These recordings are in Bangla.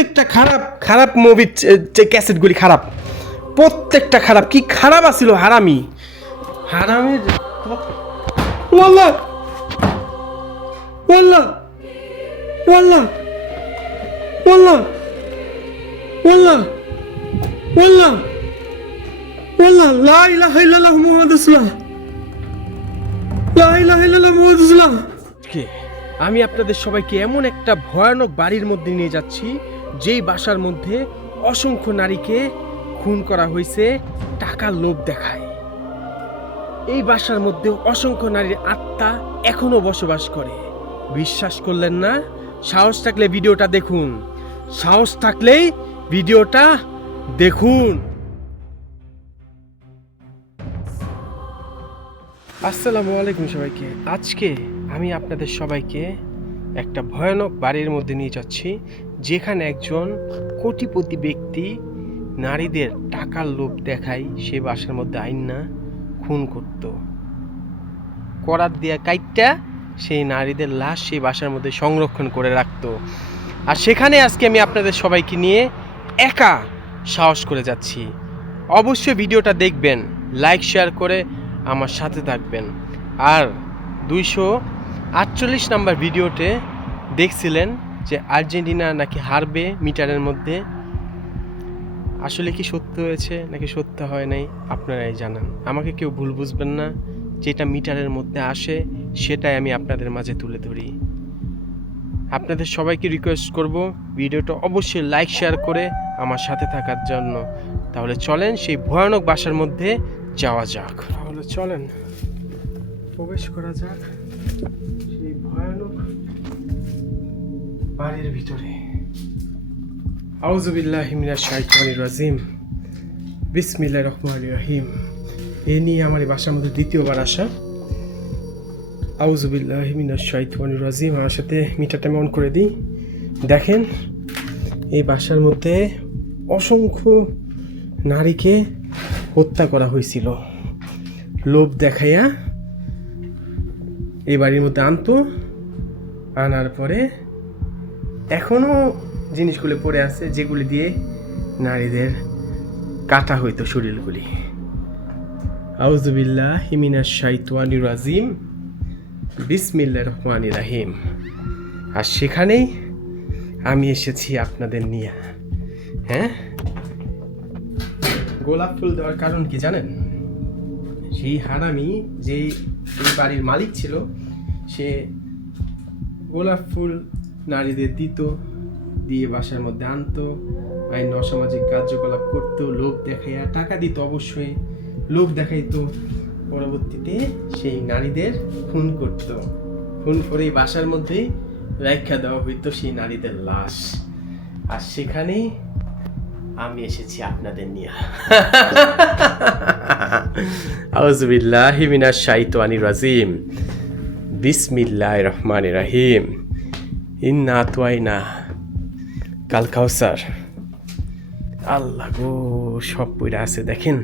প্রত্যেকটা খারাপ খারাপ মুভি যে ক্যাসেটগুলি খারাপ, প্রত্যেকটা খারাপ। কি খারাপ আছিল হারামি, হারামির ওয়াল্লাহ ওয়াল্লাহ ওয়াল্লাহ ওয়াল্লাহ ওয়াল্লাহ ওয়াল্লাহ ওয়াল্লাহ লা ইলাহা ইল্লাল্লাহু মুহাম্মাদুর রাসূলুল্লাহ, লা ইলাহা ইল্লাল্লাহু মুহাম্মাদুর রাসূলুল্লাহ। আমি আপনাদের সবাইকে এমন একটা ভয়ানক বাড়ির মধ্যে নিয়ে যাচ্ছি, যেই বাসার মধ্যে অসংখ্য নারীকে খুন করা হয়েছে টাকার লোভ দেখায়। এই বাসার মধ্যে অসংখ্য নারীর আত্মা এখনো বসবাস করে। বিশ্বাস করলেন না? সাহস থাকলে ভিডিওটা দেখুন, সাহস থাকলেই ভিডিওটা দেখুন। আসসালামু আলাইকুম সবাইকে। আজকে আমি আপনাদের সবাইকে একটা ভয়ানক বাড়ির মধ্যে নিয়ে যাচ্ছি, যেখানে একজন কোটিপতি ব্যক্তি নারীদের টাকার লোভ দেখায় সে বাসার মধ্যে আইনা খুন করত। করাত দিয়া কাইটটা সেই নারীদের লাশ সেই বাসার মধ্যে সংরক্ষণ করে রাখত। আর সেখানে আজকে আমি আপনাদের সবাইকে নিয়ে একা সাহস করে যাচ্ছি। অবশ্যই ভিডিওটা দেখবেন, লাইক শেয়ার করে আমার সাথে থাকবেন। আর 248 নাম্বার ভিডিওতে দেখছিলেন যে আর্জেন্টিনা নাকি হারবে মিটারের মধ্যে। আসলে কি সত্য হয়েছে নাকি সত্য হয় নাই আপনারাই জানান। আমাকে কেউ ভুল বুঝবেন না, যেটা মিটারের মধ্যে আসে সেটাই আমি আপনাদের মাঝে তুলে ধরি। আপনাদের সবাইকে রিকোয়েস্ট করব ভিডিওটা অবশ্যই লাইক শেয়ার করে আমার সাথে থাকার জন্য। তাহলে চলেন সেই ভয়ানক বাসার মধ্যে যাওয়া যাক। তাহলে চলেন প্রবেশ করা যাক সেই ভয়ানক বাড়ির ভিতরে। আউযু বিল্লাহি মিনাশ শাইতানির রাজিম, বিসমিল্লাহির রহমানির রহিম। এ নিয়ে আমার এই বাসার মধ্যে দ্বিতীয়বার আসা। আউযু বিল্লাহি মিনাশ শাইতানির রাজিম। আমার সাথে মিটারটা আমি অন করে দিই। দেখেন এই বাসার মধ্যে অসংখ্য নারীকে হত্যা করা হয়েছিল লোভ দেখাইয়া। এই বাড়ির মধ্যে আনার পরে এখনো জিনিসগুলো পড়ে আছে, যেগুলি দিয়ে নারীদের কাটা হইতো শরীরগুলি। আউযু বিল্লাহি মিনাশ শাইতানির রাজিম, বিসমিল্লাহির রহমানির রহিম। আর সেখানেই আমি এসেছি আপনাদের নিয়ে। হ্যাঁ, গোলাপ ফুল দেওয়ার কারণ কি জানেন? সেই হারামি যে এই বাড়ির মালিক ছিল, সে গোলাপ ফুল নারীদের দিত, দিয়ে বাসার মধ্যে আনতো, আইন অসামাজিক কার্যকলাপ করতো, লোভ দেখাইয়া টাকা দিত। অবশ্যই লোভ দেখাইতো। পরবর্তীতে সেই নারীদের খুন করত। খুন করে বাসার মধ্যেই রাখা দেওয়া হইতো সেই নারীদের লাশ। আর সেখানেই আমি এসেছি আপনাদের নিয়ে। আউযু বিল্লাহি মিনাশ শাইতানির রাজিম, বিসমিল্লাহির রহমানির রহিম। ইন্না আতওয়াইনা কাল কাউসার। আল্লাহ গো, সব পইরা আছে দেখেন,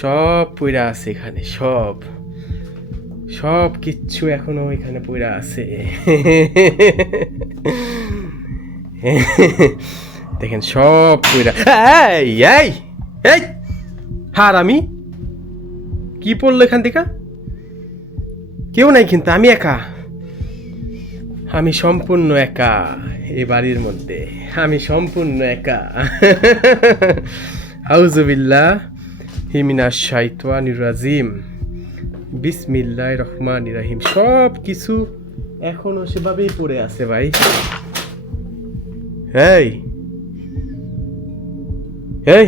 সব পইরা আছে এখানে, সব কিচ্ছু এখনো এখানে পইরা আছে। দেখেন সব পইরা। এই এই এই হারামি, কি পড়লো এখান থেকে? কেউ নাই কিন্তু, আমি একা, আমি সম্পূর্ণ একা এই বাড়ির মধ্যে, আমি সম্পূর্ণ একা। আউযু বিল্লাহি মিনাশ শাইতানির রাজিম, বিসমিল্লাহির রহমানির রহিম। সব কিছু এখনো সেভাবেই পড়ে আছে ভাই। এই এই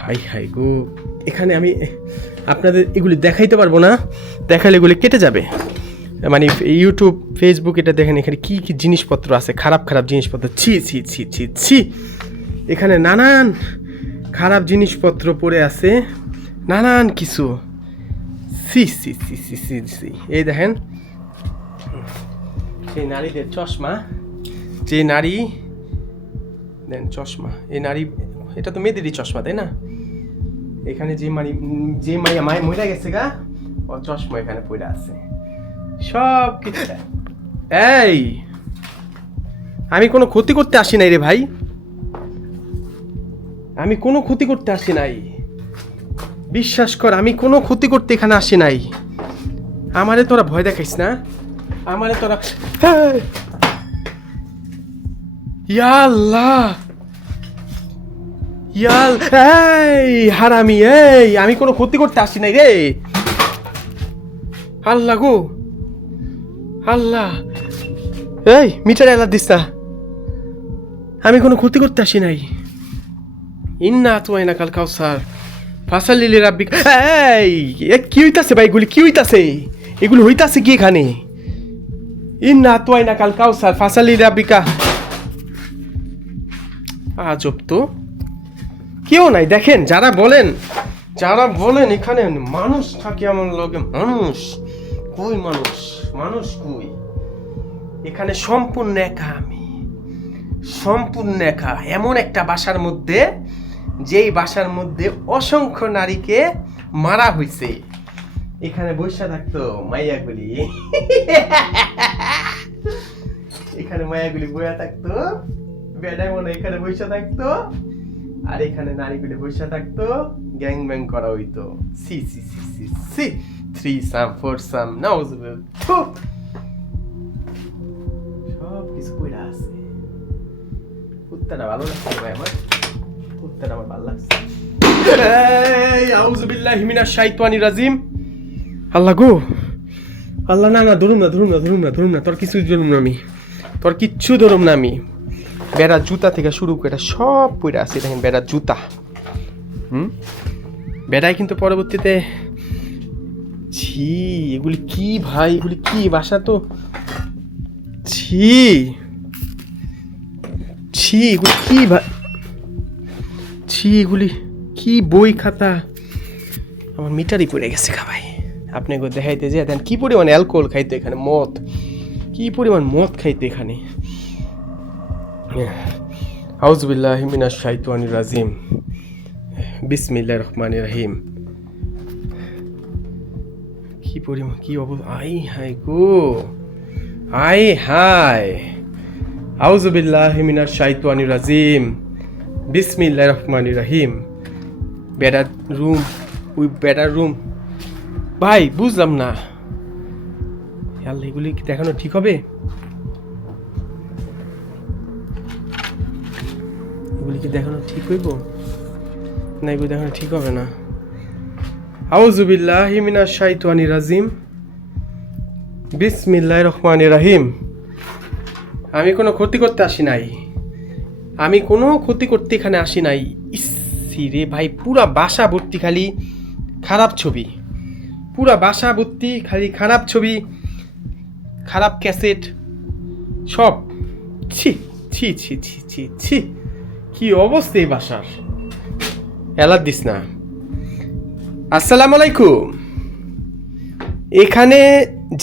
হাই হাই গো, এখানে আমি আপনাদের এগুলি দেখাইতে পারবো না, দেখালে এগুলি কেটে যাবে। মানে ইউটিউব ফেসবুক এটা দেখেন, এখানে কি কি জিনিসপত্র আছে, খারাপ খারাপ জিনিসপত্র। ছি ছি ছি ছি ছি, এখানে নানান খারাপ জিনিসপত্র পড়ে আছে, নানান কিছু। সি সি সি সি সি সি। এই দেখেন সেই নারীদের চশমা, যে নারী দেন চশমা, এই নারী, এটা তো মেয়েদেরই চশমা তাই না? এখানে যে মাইয়া মরে গেছে গা, ও চশমা এখানে পড়ে আছে সব কিছু। এই আমি কোনো ক্ষতি করতে আসি নাই রে ভাই, আমি কোনো ক্ষতি করতে আসি নাই, বিশ্বাস কর আমি কোনো ক্ষতি করতে এখানে আসি নাই। আমারে তোরা ভয় দেখাইস না, আমারে তোরা ইয়া আল্লাহ, এই হারামি, এই আমি কোনো ক্ষতি করতে আসি নাই রে। আল্লাহ গো আল্লাহ, এই মিটার এলা দিস না, আমি কোনো ক্ষতি করতে আসি নাই। ইন্না আতওয়াইনা কাল কাউসার ফাসাল্লি লিরাব্বিক। এই কি হইতাছে ভাই, এগুলি কি হইতাছে, এগুলো হইতাছে কি এখানে? ইন্না আতওয়াইনা কাল কাউসার ফাসাল্লি লিরাব্বিকা। আজব তো, কেউ নাই দেখেন। যারা বলেন এখানে মানুষ থাকে আমার লগে, মানুষ কই, মানুষ কই? এখানে সম্পূর্ণ একা আমি, সম্পূর্ণ একা। এমন একটা বাসার মধ্যে, যেই বাসার মধ্যে অসংখ্য নারীকে মারা হয়েছে। এখানে বৈশা থাকতো মাইয়াগুলি, এখানে মাইয়াগুলি বইয়া থাকতো, বেডাই মনে এখানে বৈশা থাকতো, আর এখানে নারীগুলি বৈশা থাকতো, গ্যাং ব্যাং করা হইতো। সি সি সি সি সি, 3 সাম 4 সাম নাউজুবিল্লাহ, সব কিছু কইরা আছে। কুত্তাটা ভালো লাগছে ভাই, আমার কুত্তাটা আমার ভালো লাগছে। এই আউযু বিল্লাহি মিনাশ শাইতানির রাজিম। আল্লাহ গো আল্লাহ, না ধরুম না, তোর কিছু ধরুম না আমি, তোর কিচ্ছু ধরুম না আমি। বেড়ার জুতা থেকে শুরু করে সব পইরা আছে, দেখেন বেড়ার জুতা। বেড়ায় কিন্তু পরবর্তীতে, ছি এগুলি কি ভাই, এগুলি কি বাসা তো, ছি এগুলি কি ভাই, ছি এগুলি কি বই খাতা। আমার মিটারই পড়ে গেছে ভাই, আপনাকে দেখাইতে যে দেন কি পরিমাণ অ্যালকোহল খাইতো এখানে, মদ, কি পরিমাণ মদ খাইতো এখানে। আউযু বিল্লাহি মিনাশ শাইতানির রাজিম, বিসমিল্লাহির রহমানির রহিম। কি পরিমাণ, কি অবস্থা, আই হাই গো, আই হাই। আউযু বিল্লাহি মিনাশ শাইতানির রাজিম, বিসমিল্লাহির রহমানির রহিম। বেডার রুম, ওই বেডার রুম ভাই, বুঝলাম না এগুলি কি দেখানো ঠিক হবে? এগুলি কি দেখানো ঠিক হইব না? এগুলি দেখানো ঠিক হবে না। আউযু বিল্লাহি মিনাশ শাইতানির রাজিম, বিসমিল্লাহির রহমানির রহিম। আমি কোনো ক্ষতি করতে আসি নাই, আমি কোনো ক্ষতি করতে এখানে আসি নাই। ইসি রে ভাই, পুরা বাসা ভর্তি খালি খারাপ ছবি, পুরা বাসা ভর্তি খালি খারাপ ছবি, খারাপ ক্যাসেট সব। ছি ছি ছি ছি ছি ছি, কি অবস্থা এই বাসার। এলার দিস না। আসসালামু আলাইকুম। এখানে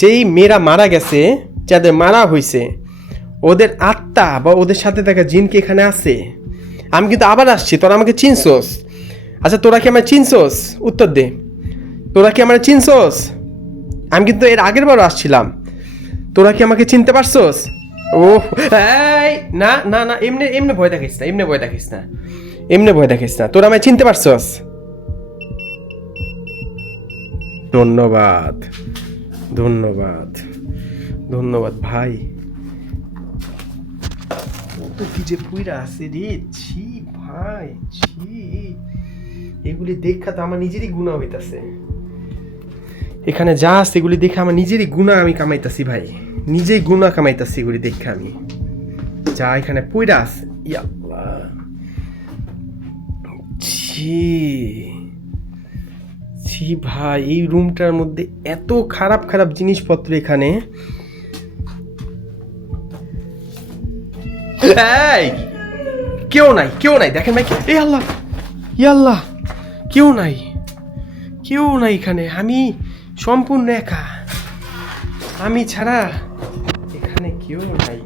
যেই মেয়েরা মারা গেছে, যাদের মারা হয়েছে, ওদের আত্মা বা ওদের সাথে থাকা জিন কি এখানে আছে? আমি কিন্তু আবার আসছি, তোরা আমাকে চিনছোস? আচ্ছা তোরা কি আমার চিনছোস? উত্তর দে, তোরা কি আমার চিনছোস? আমি কিন্তু এর আগের বারও আসছিলাম, তোরা কি আমাকে চিনতে পারছোস? ও এই না না না, এমনি ভয় দেখিস না, এমনি ভয় দেখিস না, তোরা আমায় চিনতে পারছোস? ধন্যবাদ ধন্যবাদ ধন্যবাদ ভাই। কত কি যে পুইরা আছে রে, ছি ভাই ছি। এগুলি দেখা তো আমার নিজেরই গুণা হইতাছে, এখানে যা আছে এগুলি দেখে আমার নিজেরই গুণা আমি কামাইতাছি ভাই, নিজেই গুণা কামাইতাছি এগুলি দেখে আমি। যা এখানে পুইরা আছে, ইয়া আল্লাহ, ছি ছি ভাই। এই রুমটার মধ্যে এত খারাপ খারাপ জিনিসপত্র এখানে। এই কেউ নাই দেখেন ভাই, এই আল্লাহ, ইয়া আল্লাহ, কেউ নাই এখানে। আমি সম্পূর্ণ একা, আমি ছাড়া এখানে কেউ নাই।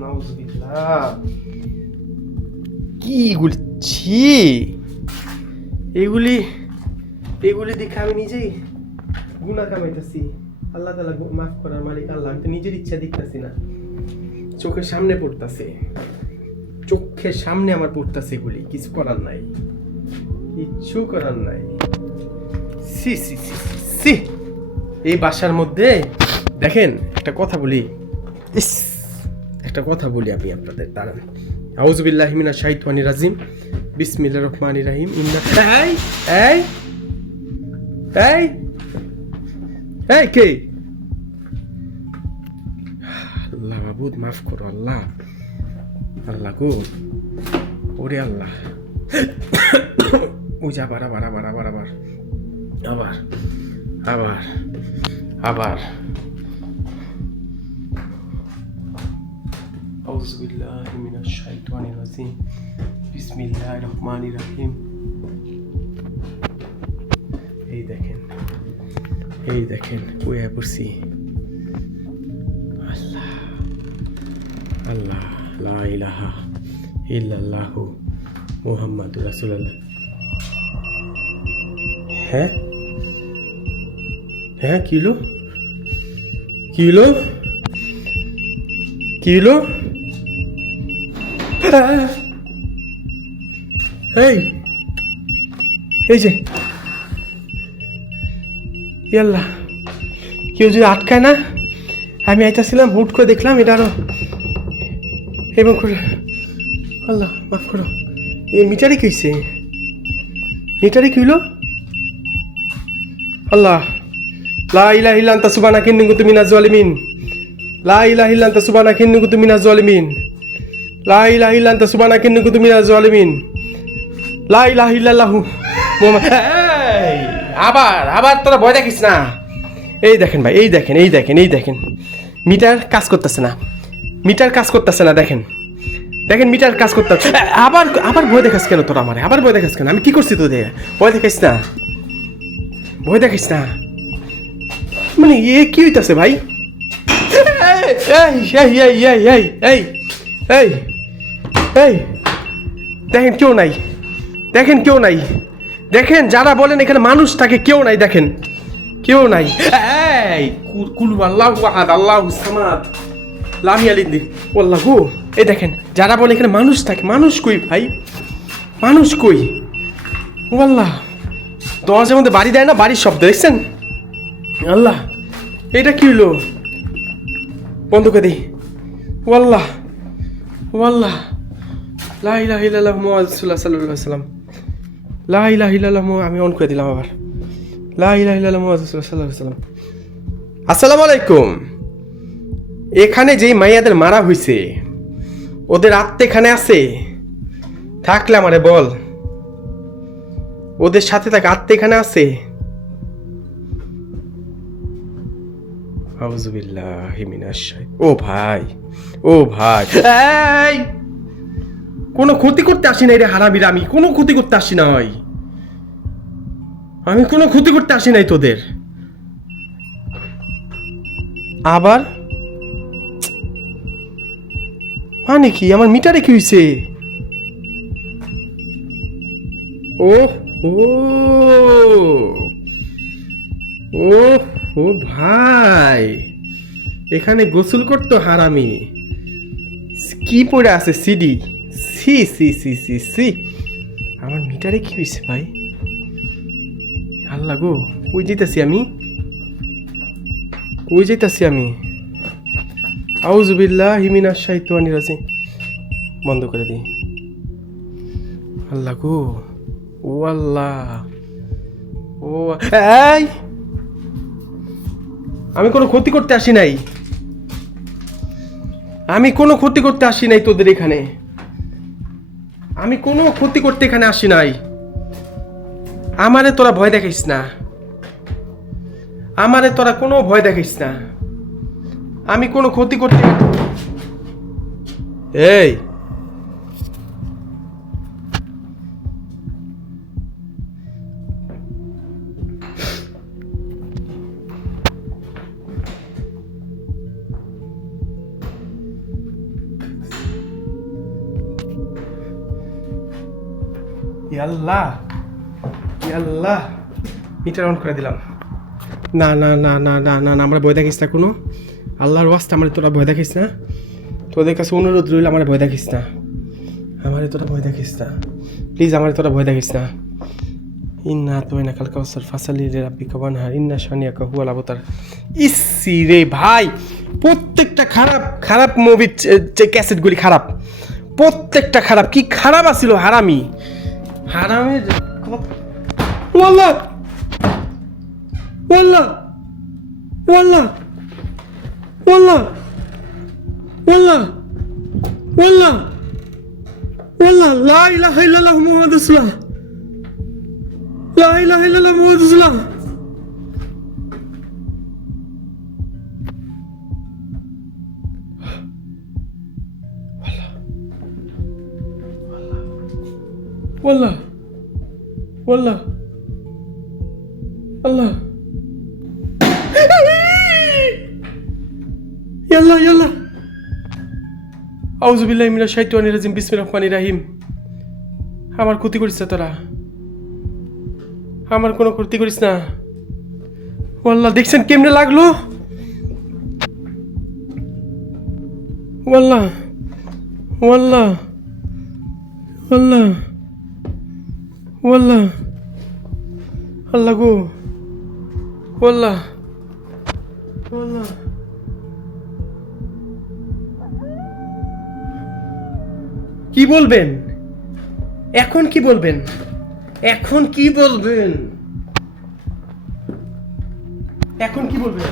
নাউজুবিল্লাহ, কি এগুলি, ছি এগুলি দেখে আমি নিজেই গুনাহ কামাইতেছি। আল্লাহ তাআলা মাফ করার মালিক আল্লাহ, আমি তো নিজের ইচ্ছা দেখতেছি না। চোখের সামনে পড়তাছে, চোখের সামনে আমার পড়তাছে এগুলি, কিছু করার নাই, কিচ্ছু করার নাই। সি সি সি সি সি। এই বাসার মধ্যে দেখেন একটা কথা বলি, ইস একটা কথা বলি আমি আপনাদের, দাঁড়ান। আউযু বিল্লাহি মিনাশ শাইতানির রাজিম, বিসমিল্লাহির রহমানির রহিম। এই এই এই এই কে? আল্লাহ মাবুদ মাফ করো আল্লাহ, আল্লাহ গো, ওরে আল্লাহ। ওই যে আবার আবার আবার আবার আবার আবার আবার আবার। আউযু বিল্লাহি মিনাশ শাইতানির রাজিম, বিসমিল্লাহির রহমানির রহিম। এই দেখেন, এই দেখেন কইয়া পড়ছি। আল্লাহ আল্লাহ, লা ইলাহা ইল্লাল্লাহু মুহাম্মাদুর রাসূলুল্লাহ। হ্যাঁ হ্যাঁ, কি হলো কি হলো কি হলো? এই এই যে আল্লাহ, কেউ যদি আটকায় না, আমি আইতাছিলাম, হুট করে দেখলাম এটা আরো এবং করে। আল্লাহ মাফ করো। এ মিটারে কি হয়েছে? মিটারে কি হইল? আল্লাহ, লা ইলাহা ইল্লা আনতা সুবহানাকা ইন্নী কুনতু মিনাজ জালিমিন, লা ইলাহা ইল্লা আনতা সুবহানাকা ইন্নী কুনতু মিনাজ জালিমিন, লা ইলাহা ইল্লা আনতা সুবহানাকা ইন্নী কুনতু মিনাজ জালিমিন, লা ইলাহা ইল্লাল্লাহু মুহাম্মাদ। এই আবার আবার তোরা ভয় দেখিস না। এই দেখেন ভাই, এই দেখেন এই দেখেন এই দেখেন, মিটার কাজ করতেছে না, মিটার কাজ করতেছে না। দেখেন দেখেন মিটার কাজ করতে। আবার আবার ভয় দেখাস কেন তোরা আমারে? আবার ভয় দেখাস কেন? আমি কি করছি তোদের? ভয় দেখাইস না, ভয় দেখাইস না। মানে এ কি হইতাছে ভাই? এই এই এই এই এই এই এই এই দেখেন কেউ নাই, দেখেন কেউ নাই, দেখেন যারা বলেন এখানে মানুষ থাকে, কেউ নাই, দেখেন কেউ নাই। এই কুলু আল্লাহু আহাদ আল্লাহুস সামাদ লাম ইয়ালিদ ওয়াল্লাহ গো। এই দেখেন যারা বলে এখানে মানুষ থাকে, মানুষ কই ভাই? মানুষ কই? ওয়াল্লাহ দরজার মধ্যে বাড়ি দেয় না, বাড়ির শব্দ দেখছেন? আল্লাহ এটা কি হইলো? বন্ধ করে দিই। ওয়াল্লাহ ওয়াল্লাহ, লা ইলাহা ইল্লাল্লাহু মুহাম্মাদুর রাসূলুল্লাহ সাল্লাল্লাহু আলাইহি ওয়াসাল্লাম, লা ইলাহা ইল্লাল্লাহু। আমি অন করে দিলাম আবার, লা ইলাহা ইল্লাল্লাহু মুহাম্মাদুর রাসূলুল্লাহ সাল্লাল্লাহু আলাইহি ওয়াসাল্লাম। আসসালামু আলাইকুম। এখানে যেই মাইয়াদের মারা হইছে, ওদের আত্মা এখানে আছে? থাকলে আমারে বল, ওদের সাথে থাকা আত্মা এখানে আছে? আউযু বিল্লাহি মিনাশ শাইতানির। ও ভাই, ও ভাই, এই কোনো ক্ষতি করতে আসি নাই রে হারামিরা, আমি কোনো ক্ষতি করতে আসি নাই, আমি কোনো ক্ষতি করতে আসি নাই তোদের। আবার মানে কি? আমার মিটারে কি হয়েছে? ও ও ও ও ভাই, এখানে গোসল করতো হারামি, কি পড়ে আছে? সিডি। সি সি সি সি সি। আমার মিটারে কি হয়েছে ভাই? আল্লাহ গো, কই যেতেছি আমি, কই যেতেছি আমি? আউযু বিল্লাহি মিনাশ শাইতানির রাজিম। বন্ধ করে দিই। আল্লাহ গো, ও আল্লাহ, ও এই আমি কোনো ক্ষতি করতে আসি নাই, আমি কোনো ক্ষতি করতে আসি নাই তোদের এখানে, আমি কোনো ক্ষতি করতে এখানে আসি নাই। আমারে তোরা ভয় দেখাইস না, আমারে তোরা কোনো ভয় দেখাইস না, আমি কোনো ক্ষতি করতে। এই আল্লাহ, আল্লাহ মিটার অন করে দিলাম। না না না না না না, আমরা ভয় দেখিস না কোনো, আল্লাহর ওয়াস্তে আমার তোরা ভয় দেখিস না। তোদের কাছে অনুরোধ রইল, আমার ভয় দেখিস না, আমারে তোরা ভয় দেখিস না, প্লিজ আমারে তোরা ভয় দেখিস না। ইন্না তো না কাল কাউসার ফাসালি রে রাব্বি কাবানহার ইন্না শানিয়াকা হুয়াল আবতার। ইসি রে ভাই, প্রত্যেকটা খারাপ খারাপ মুভি যে ক্যাসেটগুলি খারাপ, প্রত্যেকটা খারাপ। কি খারাপ আছিল হারামি, হারামি। ওয়াল্লাহ ওয়াল্লাহ ওয়াল্লাহ ওয়াল্লাহ ওয়াল্লাহ ওয়াল্লাহ ওয়াল্লাহ লা ইলাহা ইল্লাল্লাহু মুহাম্মাদুর রাসূলুল্লাহ, লা ইলাহা ইল্লাল্লাহু মুহাম্মাদুর রাসূলুল্লাহ। ওয়াল্লাহ ওয়াল্লাহ আল্লাহ, ইয়াল্লাহ ইয়াল্লাহ, আউযু বিল্লাহি মিনাশ শাইতানির রাজিম, বিসমিল্লাহির রহমানির রহিম। আমার ক্ষতি করিস না তোরা, আমার কোনো ক্ষতি করিস না। ওয়াল্লাহ দেখছেন কেমনে লাগলো, ওয়াল্লাহ ওয়াল্লাহ ওয়াল্লাহ ওয়াল্লাহ আল্লাহ গো, ওয়াল্লাহ ওয়াল্লাহ। কি বলবেন এখন, কি বলবেন এখন, কি বলবেন এখন, কি বলবেন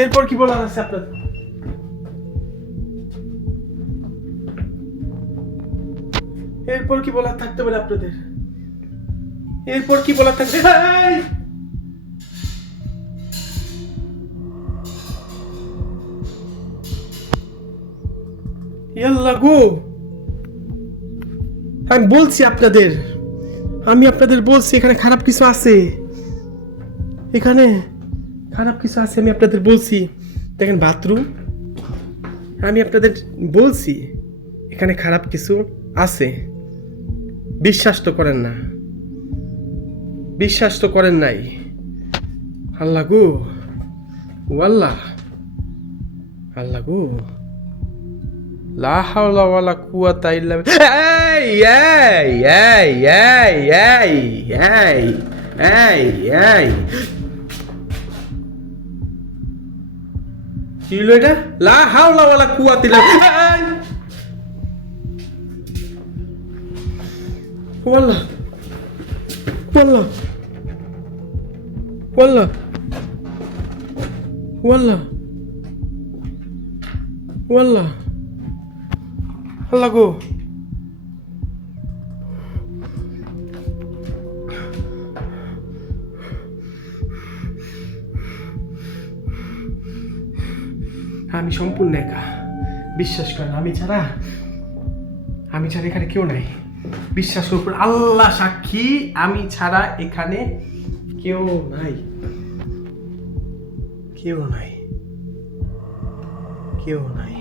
এরপর, কি বলার আছে আপনার? এরপর কি বলার থাকতে পারে আপনাদের? এরপর কি বলার থাকতে? ইয়াল্লাহ গো, আমি বলছি আপনাদের, আমি আপনাদের বলছি এখানে খারাপ কিছু আছে, এখানে খারাপ কিছু আছে, আমি আপনাদের বলছি। দেখেন বাথরুম, আমি আপনাদের বলছি এখানে খারাপ কিছু আছে। বিশ্বাস তো করেন না, বিশ্বাস তো করেন নাই। আল্লাহ গো, ওয়াল্লাহ আল্লাহ গো, লা হাওলা ওয়ালা কুওয়াতা ইল্লা এই এই এই এই এই এই এই এই কি হলো এটা? লা হাওলা ওয়ালা কুওয়াতা ইল্লা ওয়াল্লাহ ওয়াল্লাহ ওয়াল্লাহ ওয়াল্লাহ ওয়াল্লাহ আল্লাহ গো, আমি সম্পূর্ণ একা, বিশ্বাস করেন। আমি ছাড়া এখানে কেউ নাই, বিশ্বাস করুন, আল্লাহ সাক্ষী, আমি ছাড়া এখানে কেউ নাই, কেউ নাই, কেউ নাই।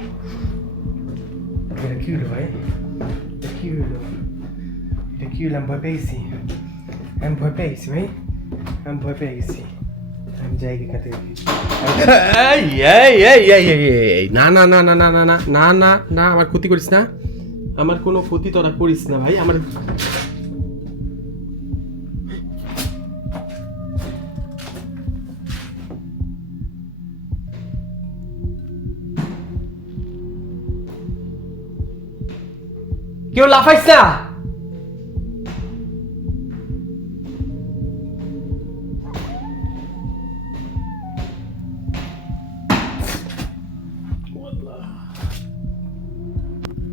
এটা কি হলো ভাই, এটা কি হলো, এটা কি হলো? আমি ভয় পেয়ে গেছি, আমি ভয় পেয়ে গেছি ভাই, আমি ভয় পেয়ে গেছি। আমি যাই কাতে, না না না না না না না না না না, আমার ক্ষতি করিস না, আমার কোনো ক্ষতি তোরা করিস না ভাই। আমার কেউ লাফাইস না,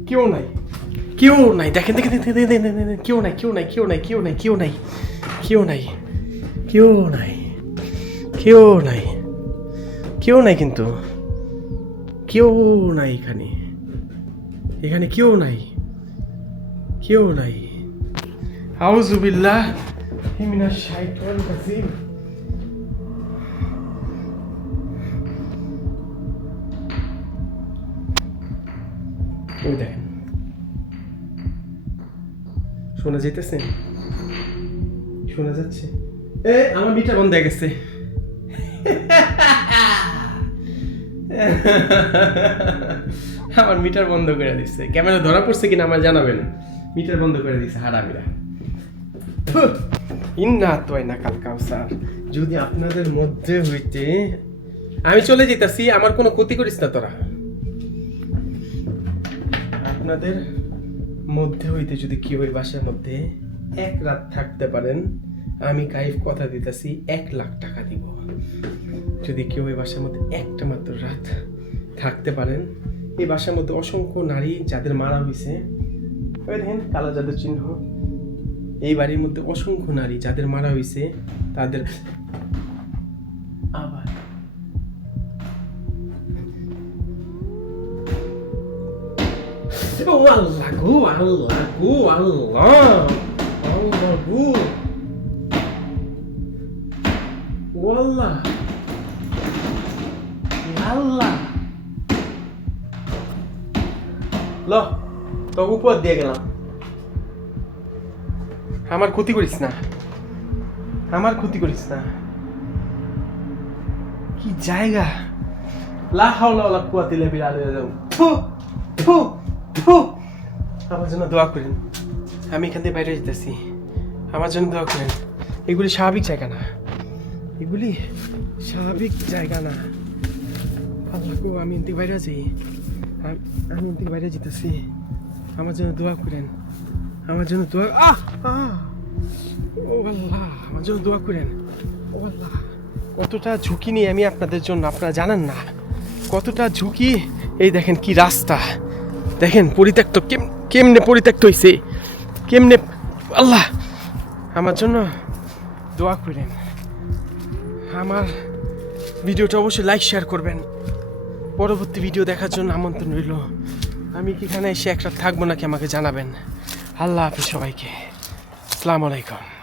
কেউ নাই, কেউ নাই। দেখেন দেখেন দেখেন, কেউ নাই, কেউ নাই, কেউ নাই, কেউ নাই, কেউ নাই, কেউ নাই, কেউ নাই, কেউ নাই, কেউ নাই, কিন্তু কেউ নাই এখানে, এখানে কেউ নাই, কেউ নাই। আউযু বিল্লাহি মিনাশ শাইতানির রাজিম। ওই দেখেন, শোনা যেতেছে, শোনা যাচ্ছে। আমার মিটার বন্ধ হয়ে গেছে, আমার মিটার বন্ধ করে দিচ্ছে। ক্যামেরা ধরা পড়ছে কিনা আমার জানাবেন। মিটার বন্ধ করে দিচ্ছে হারামিরা। ইন্না তোয়না কাল কাউসার, যদি আপনাদের মধ্যে হইতে আমি চলে যেতেছি, আমার কোনো ক্ষতি করিস না তোরা। আপনাদের মধ্যে হইতে যদি কেউ ওই বাসার মধ্যে 1 রাত থাকতে পারেন, আমি কাইফ কথা দিতেছি 1 লাখ টাকা দিব। যদি কেউ এই বাসার মধ্যে একটা মাত্র রাত থাকতে পারেন, এই বাসার মধ্যে অসংখ্য নারী যাদের মারা হয়েছে, ওই দেখেন কালো জাদুর চিহ্ন, এই বাড়ির মধ্যে অসংখ্য নারী যাদের মারা হয়েছে তাদের আবার ও আল্লাহ গো, আল্লাহ গো, আল্লাহ, আল্লাহ গো, ও আল্লাহ, আল্লাহ, ল তো উপর দিয়ে গেলাম। আমার ক্ষতি করিস না, আমার ক্ষতি করিস না। কি জায়গা, লা হাওলা ওয়ালা কুওয়াতা ইল্লা বিল্লাহ। থু থু থু। আমার জন্য দোয়া করেন, আমি এখান থেকে বাইরে যেতেছি, আমার জন্য দোয়া করেন। এগুলি স্বাভাবিক জায়গা না, এগুলি স্বাভাবিক জায়গা না। আল্লাহ গো, আমি এখান থেকে বাইরে যাই, আমি এখান থেকে বাইরে যেতেছি, আমার জন্য দোয়া করেন, আমার জন্য দোয়া। ও আল্লাহ, আমার জন্য দোয়া করেন। ও আল্লাহ, কতটা ঝুঁকি নিয়ে আমি আপনাদের জন্য, আপনারা জানেন না কতটা ঝুঁকি। এই দেখেন কি রাস্তা, দেখেন পরিত্যক্ত, কেমনে পরিত্যক্ত হয়েছে, কেমনে। আল্লাহ, আমার জন্য দোয়া করেন। আমার ভিডিওটা অবশ্যই লাইক শেয়ার করবেন। পরবর্তী ভিডিও দেখার জন্য আমন্ত্রণ রইল। আমি কি এখানে এসে একটা থাকবো নাকি আমাকে জানাবেন। আল্লাহ হাফেজ সবাইকে, আসসালামু আলাইকুম।